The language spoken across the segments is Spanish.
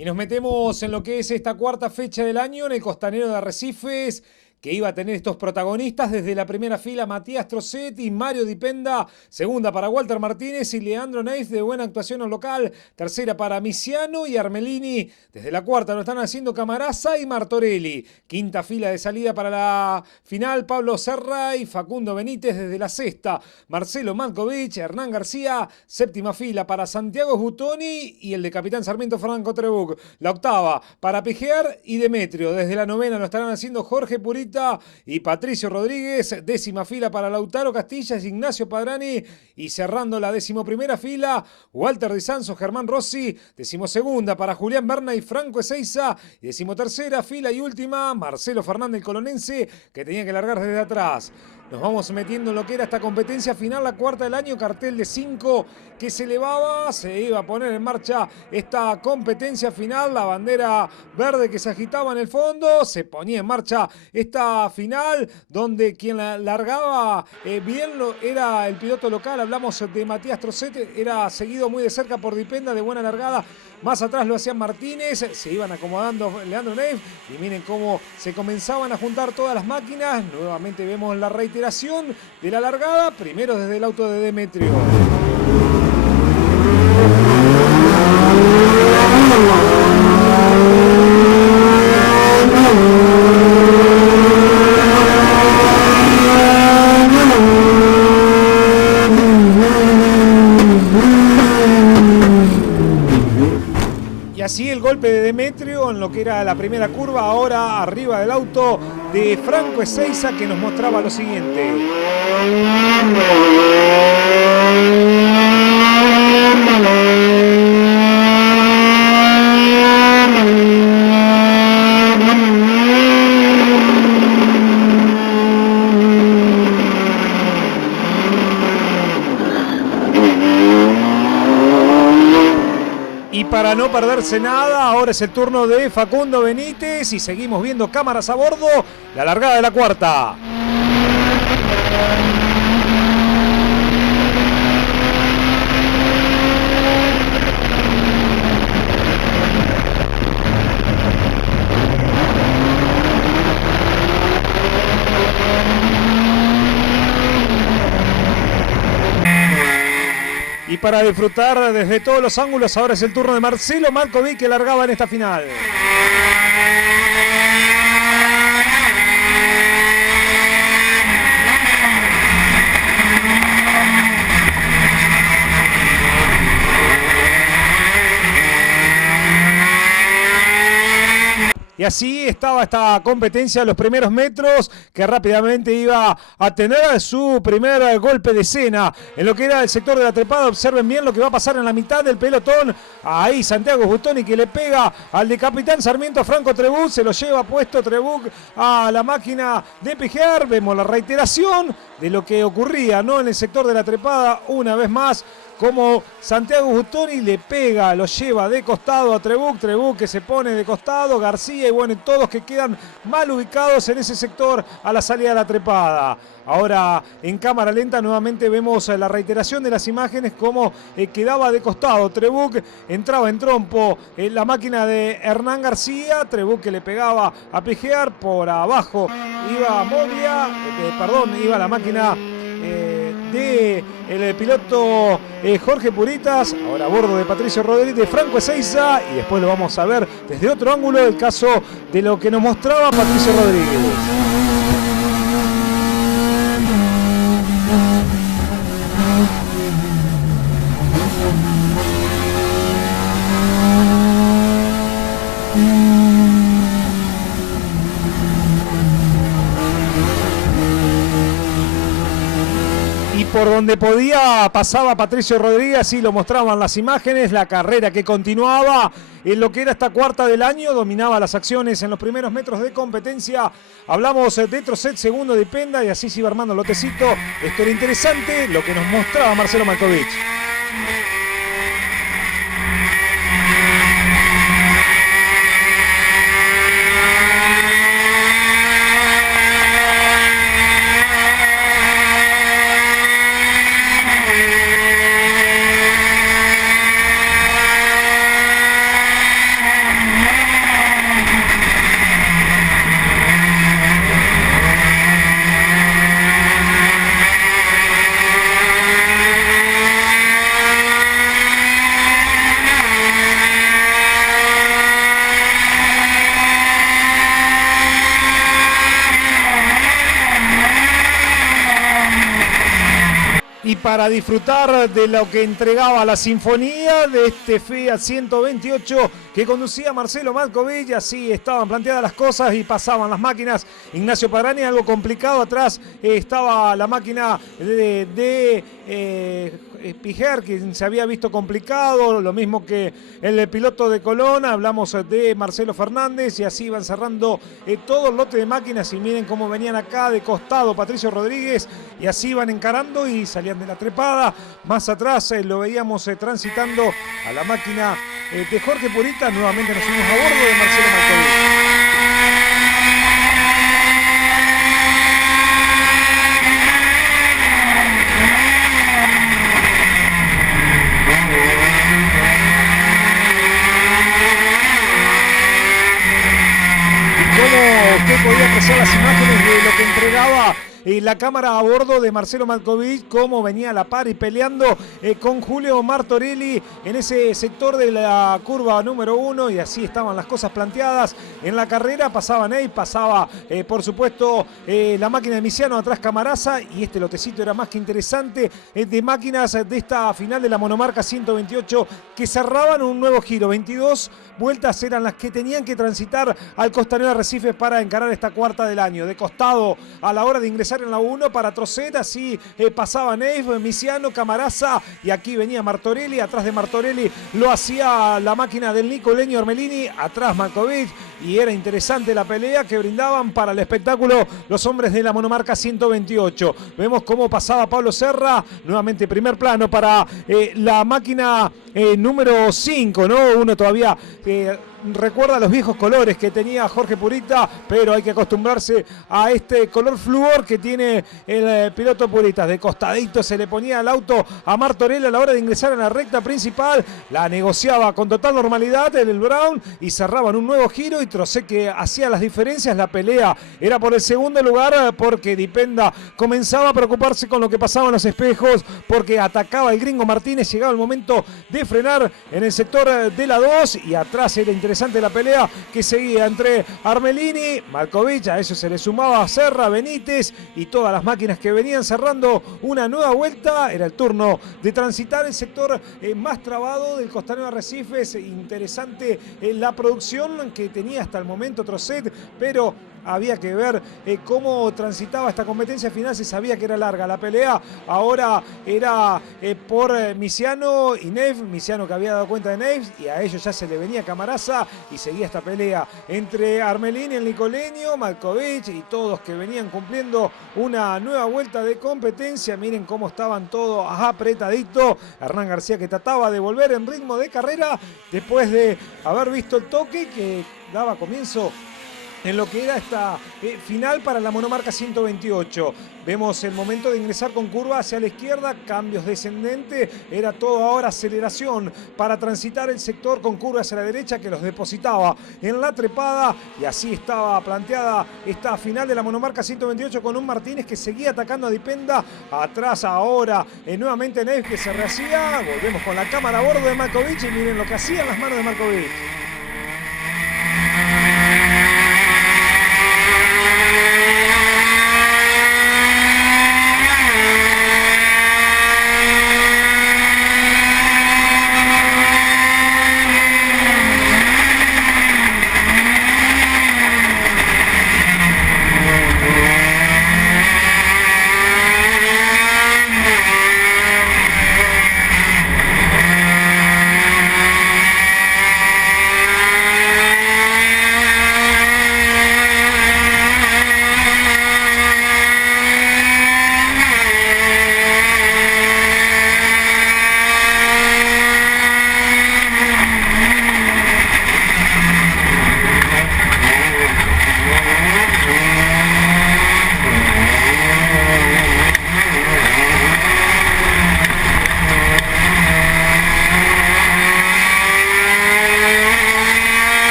Y nos metemos en lo que es esta cuarta fecha del año en el Costanero de Arrecifes, que iba a tener estos protagonistas desde la primera fila: Matías Trocet y Mario Dipenda. Segunda para Walter Martínez y Leandro Neif, de buena actuación en local. Tercera para Misiano y Armelini. Desde la cuarta lo están haciendo Camarasa y Martorelli. Quinta fila de salida para la final: Pablo Serra y Facundo Benítez. Desde la sexta, Marcelo Malkovich, Hernán García. Séptima fila para Santiago Butoni y el de Capitán Sarmiento Franco Trebuch. La octava para Pejear y Demetrio. Desde la novena lo estarán haciendo Jorge Purita y Patricio Rodríguez. Décima fila para Lautaro Castillas y Ignacio Padrani. Y cerrando la decimoprimera fila, Walter Di Sanzo, Germán Rossi. Decimosegunda para Julián Berna y Franco Ezeiza. Y decimotercera fila y última, Marcelo Fernández, el colonense, que tenía que largar desde atrás. Nos vamos metiendo en lo que era esta competencia final, la cuarta del año, cartel de 5 que se elevaba. Se iba a poner en marcha esta competencia final, la bandera verde que se agitaba en el fondo. Se ponía en marcha esta final, donde quien la largaba bien era el piloto local. Hablamos de Matías Trocet, era seguido muy de cerca por Dipenda, de buena largada. Más atrás lo hacían Martínez, se iban acomodando Leandro Neif. Y miren cómo se comenzaban a juntar todas las máquinas. Nuevamente vemos la reiteración de la largada, primero desde el auto de Demetrio. Así el golpe de Demetrio en lo que era la primera curva, ahora arriba del auto de Franco Ezeiza, que nos mostraba lo siguiente. Y para no perderse nada, ahora es el turno de Facundo Benítez y seguimos viendo cámaras a bordo, la largada de la cuarta. Y para disfrutar desde todos los ángulos, ahora es el turno de Marcelo Malkovich, que largaba en esta final. Y así estaba esta competencia, los primeros metros, que rápidamente iba a tener su primer golpe de escena en lo que era el sector de la trepada. Observen bien lo que va a pasar en la mitad del pelotón. Ahí Santiago Butoni, que le pega al de Capitán Sarmiento Franco Trebuch, se lo lleva puesto Trebuch a la máquina de Pejear. Vemos la reiteración de lo que ocurría, ¿no?, en el sector de la trepada, una vez más, como Santiago Butoni le pega, lo lleva de costado a Trebuch, Trebuch que se pone de costado, García y bueno, todos que quedan mal ubicados en ese sector a la salida de la trepada. Ahora en cámara lenta nuevamente vemos la reiteración de las imágenes, como quedaba de costado Trebuch, entraba en trompo la máquina de Hernán García, Trebuch que le pegaba a Pejear, por abajo iba Moglia, iba la máquina de el piloto Jorge Puritas, ahora a bordo de Patricio Rodríguez, de Franco Ezeiza, y después lo vamos a ver desde otro ángulo, el caso de lo que nos mostraba Patricio Rodríguez. Por donde podía pasaba Patricio Rodríguez, y lo mostraban las imágenes, la carrera que continuaba en lo que era esta cuarta del año, dominaba las acciones en los primeros metros de competencia. Hablamos de Trocet, segundo de Dipenda, y así se iba armando el lotecito. Esto era interesante, lo que nos mostraba Marcelo Malkovich. para disfrutar de lo que entregaba la sinfonía de este Fiat 128 que conducía Marcelo Malkovich. Así estaban planteadas las cosas y pasaban las máquinas. Ignacio Padrani, algo complicado. Atrás estaba la máquina de Pijer, que se había visto complicado, lo mismo que el piloto de Colón. Hablamos de Marcelo Fernández y así iban cerrando todo el lote de máquinas. Y miren cómo venían acá de costado Patricio Rodríguez y así iban encarando y salían de la trepada. Más atrás lo veíamos transitando a la máquina de Jorge Purita. Nuevamente nos subimos a bordo de Marcelo Malkovich. Usted podía apreciar las imágenes de lo que entregaba la cámara a bordo de Marcelo Malkovich, cómo venía a la par y peleando con Julio Martorelli en ese sector de la curva número 1, y así estaban las cosas planteadas en la carrera. Pasaba Ney, pasaba por supuesto la máquina de Misiano, atrás Camarasa, y este lotecito era más que interesante de máquinas de esta final de la monomarca 128 que cerraban un nuevo giro. 22 vueltas eran las que tenían que transitar al Costanero de Arrecifes para encarar esta cuarta del año. De costado a la hora de ingresar en la 1 para Trocet, así pasaba Neif, Misiano, Camarasa, y aquí venía Martorelli. Atrás de Martorelli lo hacía la máquina del Nicoleño Ormelini, atrás Malkovich, y era interesante la pelea que brindaban para el espectáculo los hombres de la monomarca 128. Vemos cómo pasaba Pablo Serra, nuevamente primer plano para la máquina número 5, ¿no? Uno todavía recuerda los viejos colores que tenía Jorge Purita, pero hay que acostumbrarse a este color flúor que tiene el piloto Purita. De costadito se le ponía el auto a Martorelli a la hora de ingresar en la recta principal, la negociaba con total normalidad el Brown y cerraban un nuevo giro, y Trocet, que hacía las diferencias. La pelea era por el segundo lugar porque Dipenda comenzaba a preocuparse con lo que pasaba en los espejos, porque atacaba el gringo Martínez. Llegaba el momento de frenar en el sector de la 2 y atrás era interesante la pelea que seguía entre Armelini, Malkovich, a eso se le sumaba Serra, Benítez y todas las máquinas que venían cerrando una nueva vuelta. Era el turno de transitar el sector más trabado del Costanero de Arrecifes. Interesante la producción que tenía hasta el momento Trocet, pero había que ver cómo transitaba esta competencia final. Se sabía que era larga la pelea. Ahora era por Misiano y Neif. Misiano, que había dado cuenta de Neif, y a ellos ya se le venía Camarasa, y seguía esta pelea entre Armelini, el Nicoleño, Malkovich y todos que venían cumpliendo una nueva vuelta de competencia. Miren cómo estaban todos apretaditos. Hernán García, que trataba de volver en ritmo de carrera después de haber visto el toque que daba comienzo en lo que era esta final para la monomarca 128. Vemos el momento de ingresar con curva hacia la izquierda, cambios descendentes, era todo ahora aceleración para transitar el sector con curva hacia la derecha que los depositaba en la trepada, y así estaba planteada esta final de la monomarca 128 con un Martínez que seguía atacando a Dipenda. Atrás ahora nuevamente Neif, que se rehacía. Volvemos con la cámara a bordo de Malkovich y miren lo que hacían las manos de Malkovich.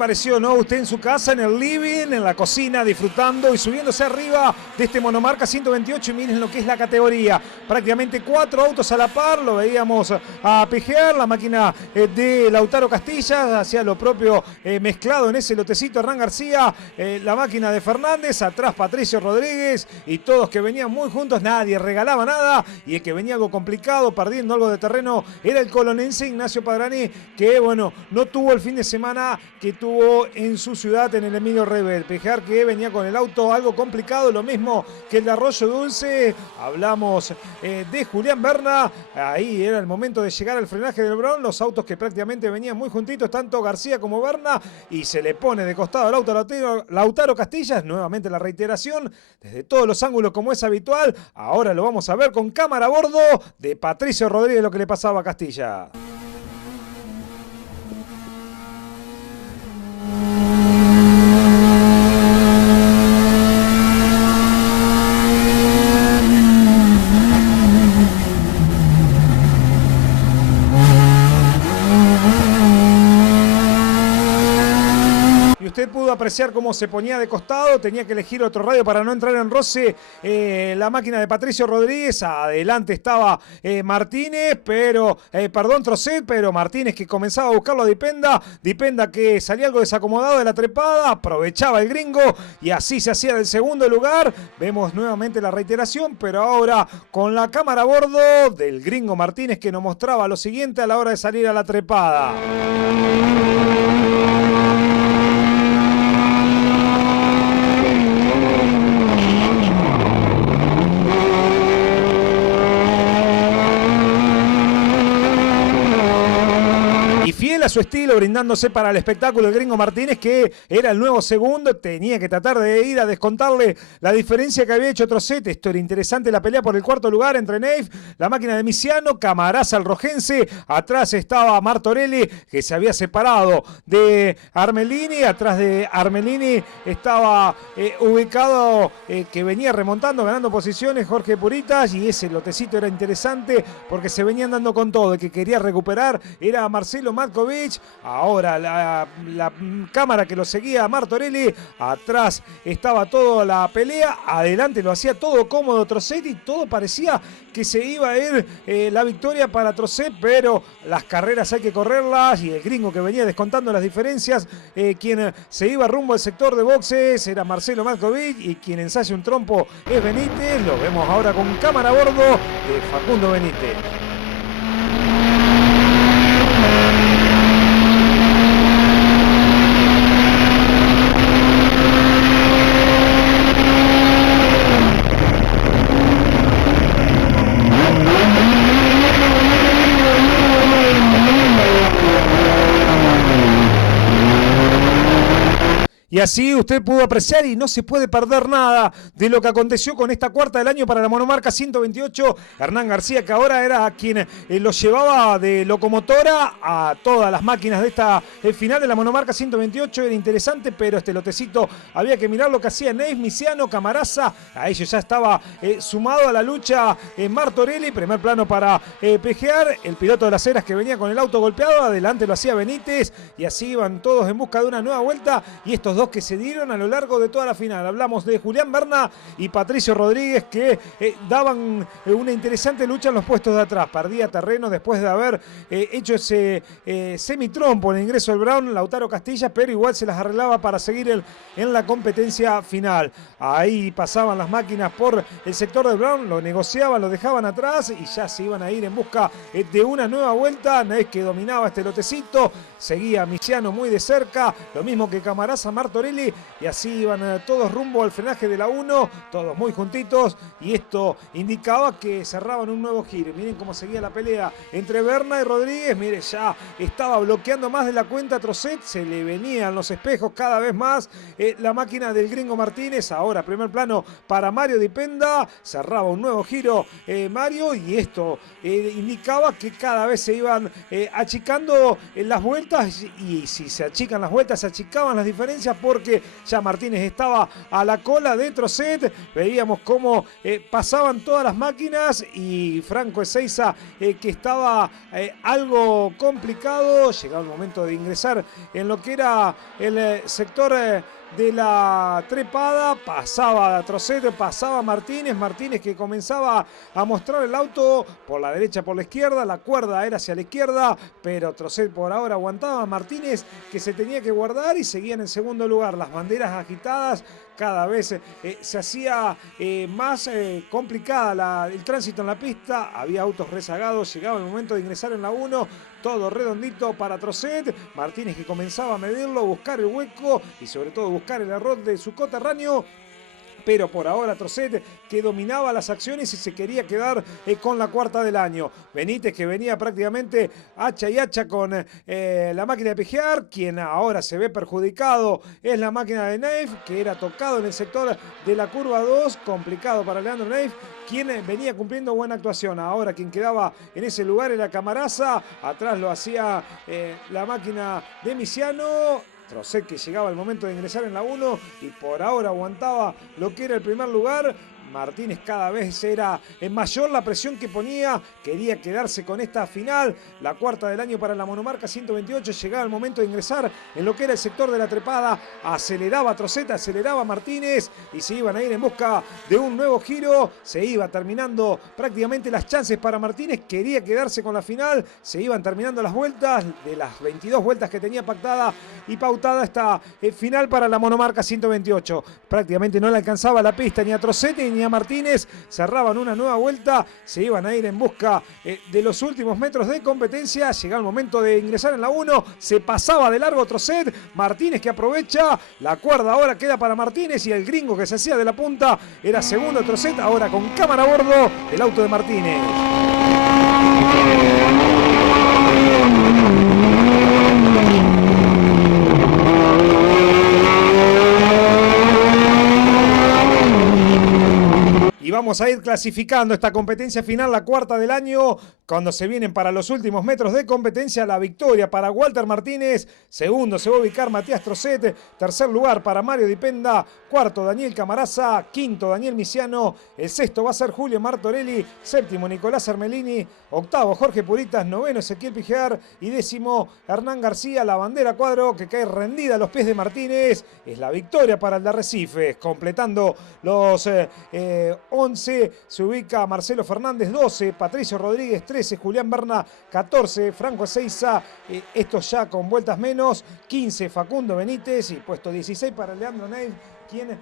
pareció, no? Usted en su casa, en el living, en la cocina, disfrutando y subiéndose arriba de este monomarca 128 y miren lo que es la categoría. Prácticamente 4 autos a la par, lo veíamos a pejear, la máquina de Lautaro Castilla, hacía lo propio mezclado en ese lotecito Hernán García, la máquina de Fernández, atrás Patricio Rodríguez y todos que venían muy juntos, nadie regalaba nada y el que venía algo complicado, perdiendo algo de terreno, era el colonense Ignacio Padrani, que bueno, no tuvo el fin de semana que tuvo en su ciudad en el Emilio Rebel. Pejar que venía con el auto algo complicado, lo mismo que el de Arroyo Dulce. Hablamos de Julián Berna, ahí era el momento de llegar al frenaje del Brown, los autos que prácticamente venían muy juntitos, tanto García como Berna, y se le pone de costado al auto Lautaro Castillas, nuevamente la reiteración, desde todos los ángulos como es habitual. Ahora lo vamos a ver con cámara a bordo de Patricio Rodríguez, lo que le pasaba a Castilla. Usted pudo apreciar cómo se ponía de costado, tenía que elegir otro radio para no entrar en roce la máquina de Patricio Rodríguez. Adelante estaba Trocet, pero Martínez que comenzaba a buscarlo a Dipenda que salía algo desacomodado de la trepada, aprovechaba el gringo y así se hacía del segundo lugar. Vemos nuevamente la reiteración, pero ahora con la cámara a bordo del gringo Martínez que nos mostraba lo siguiente a la hora de salir a la trepada. Fiel a su estilo, brindándose para el espectáculo el gringo Martínez, que era el nuevo segundo, tenía que tratar de ir a descontarle la diferencia que había hecho Trocet. Esto era interesante, la pelea por el cuarto lugar entre Neif, la máquina de Misiano, Camaraza el rojense, atrás estaba Martorelli, que se había separado de Armelini, atrás de Armelini estaba ubicado, que venía remontando, ganando posiciones, Jorge Puritas, y ese lotecito era interesante porque se venían dando con todo, el que quería recuperar era Marcelo Matkovic. Ahora la cámara que lo seguía a Martorelli, atrás estaba toda la pelea, adelante lo hacía todo cómodo Trocet y todo parecía que se iba a ir la victoria para Trocet, pero las carreras hay que correrlas y el gringo que venía descontando las diferencias, quien se iba rumbo al sector de boxes era Marcelo Matkovic y quien ensaya un trompo es Benítez. Lo vemos ahora con cámara a bordo de Facundo Benítez. Y así usted pudo apreciar y no se puede perder nada de lo que aconteció con esta cuarta del año para la monomarca 128. Hernán García, que ahora era quien lo llevaba de locomotora a todas las máquinas de esta final de la monomarca 128. Era interesante, pero este lotecito había que mirar lo que hacía Neif, Misiano, Camaraza. A ellos ya estaba sumado a la lucha Martorelli. Primer plano para pejear. El piloto de las Heras que venía con el auto golpeado. Adelante lo hacía Benítez. Y así iban todos en busca de una nueva vuelta. Y estos dos que se dieron a lo largo de toda la final. Hablamos de Julián Berna y Patricio Rodríguez, que daban una interesante lucha en los puestos de atrás. Perdía terreno después de haber hecho ese semitrompo en el ingreso del Brown, Lautaro Castilla, pero igual se las arreglaba para seguir en la competencia final. Ahí pasaban las máquinas por el sector del Brown, lo negociaban, lo dejaban atrás y ya se iban a ir en busca de una nueva vuelta. Naes que dominaba este lotecito, seguía Misiano muy de cerca, lo mismo que Camaraza, Martorelli, y así iban todos rumbo al frenaje de la 1, todos muy juntitos, y esto indicaba que cerraban un nuevo giro. Miren cómo seguía la pelea entre Berna y Rodríguez. Miren, ya estaba bloqueando más de la cuenta Trocet, se le venían los espejos cada vez más la máquina del gringo Martínez. Ahora primer plano para Mario Dipenda, cerraba un nuevo giro Mario, y esto indicaba que cada vez se iban achicando las vueltas, y si se achican las vueltas se achicaban las diferencias, porque ya Martínez estaba a la cola de Trocet. Veíamos cómo pasaban todas las máquinas y Franco Ezeiza que estaba algo complicado. Llegaba el momento de ingresar en lo que era el sector de la trepada, pasaba Trocet, pasaba Martínez que comenzaba a mostrar el auto por la derecha, por la izquierda, la cuerda era hacia la izquierda, pero Trocet por ahora aguantaba, Martínez que se tenía que guardar y seguían en segundo lugar, las banderas agitadas. Cada vez se hacía más complicada el tránsito en la pista, había autos rezagados, llegaba el momento de ingresar en la 1, todo redondito para Trocet, Martínez que comenzaba a medirlo, buscar el hueco y sobre todo buscar el error de su coterráneo. Pero por ahora Trocet que dominaba las acciones y se quería quedar con la cuarta del año. Benítez que venía prácticamente hacha y hacha con la máquina de Pejear. Quien ahora se ve perjudicado es la máquina de Neif, que era tocado en el sector de la curva 2. Complicado para Leandro Neif, quien venía cumpliendo buena actuación. Ahora quien quedaba en ese lugar era Camaraza. Atrás lo hacía la máquina de Misiano. Trocet que llegaba el momento de ingresar en la 1 y por ahora aguantaba lo que era el primer lugar. Martínez cada vez era mayor la presión que ponía, quería quedarse con esta final, la cuarta del año para la monomarca 128, llegaba el momento de ingresar en lo que era el sector de la trepada, aceleraba Trocet, aceleraba Martínez y se iban a ir en busca de un nuevo giro, se iba terminando prácticamente las chances para Martínez, quería quedarse con la final, se iban terminando las vueltas, de las 22 vueltas que tenía pactada y pautada esta final para la monomarca 128, prácticamente no le alcanzaba la pista ni a Trocet ni a Martínez, cerraban una nueva vuelta, se iban a ir en busca de los últimos metros de competencia, llegaba el momento de ingresar en la 1, se pasaba de largo Trocet, Martínez que aprovecha, la cuerda ahora queda para Martínez y el gringo que se hacía de la punta era segundo Trocet, ahora con cámara a bordo del auto de Martínez. Y vamos a ir clasificando esta competencia final, la cuarta del año, cuando se vienen para los últimos metros de competencia. La victoria para Walter Martínez, segundo se va a ubicar Matías Trocet, tercer lugar para Mario Dipenda, cuarto Daniel Camaraza, quinto Daniel Misiano, el sexto va a ser Julio Martorelli, séptimo Nicolás Armelini, octavo Jorge Puritas, noveno Ezequiel Pijear y décimo Hernán García. La bandera cuadro que cae rendida a los pies de Martínez, es la victoria para el de Arrecifes, completando los 11 se ubica Marcelo Fernández, 12 Patricio Rodríguez, 13 Julián Berna, 14 Franco Ezeiza, estos ya con vueltas menos, 15 Facundo Benítez y puesto 16 para Leandro Neif, quien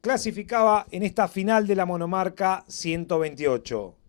clasificaba en esta final de la monomarca 128.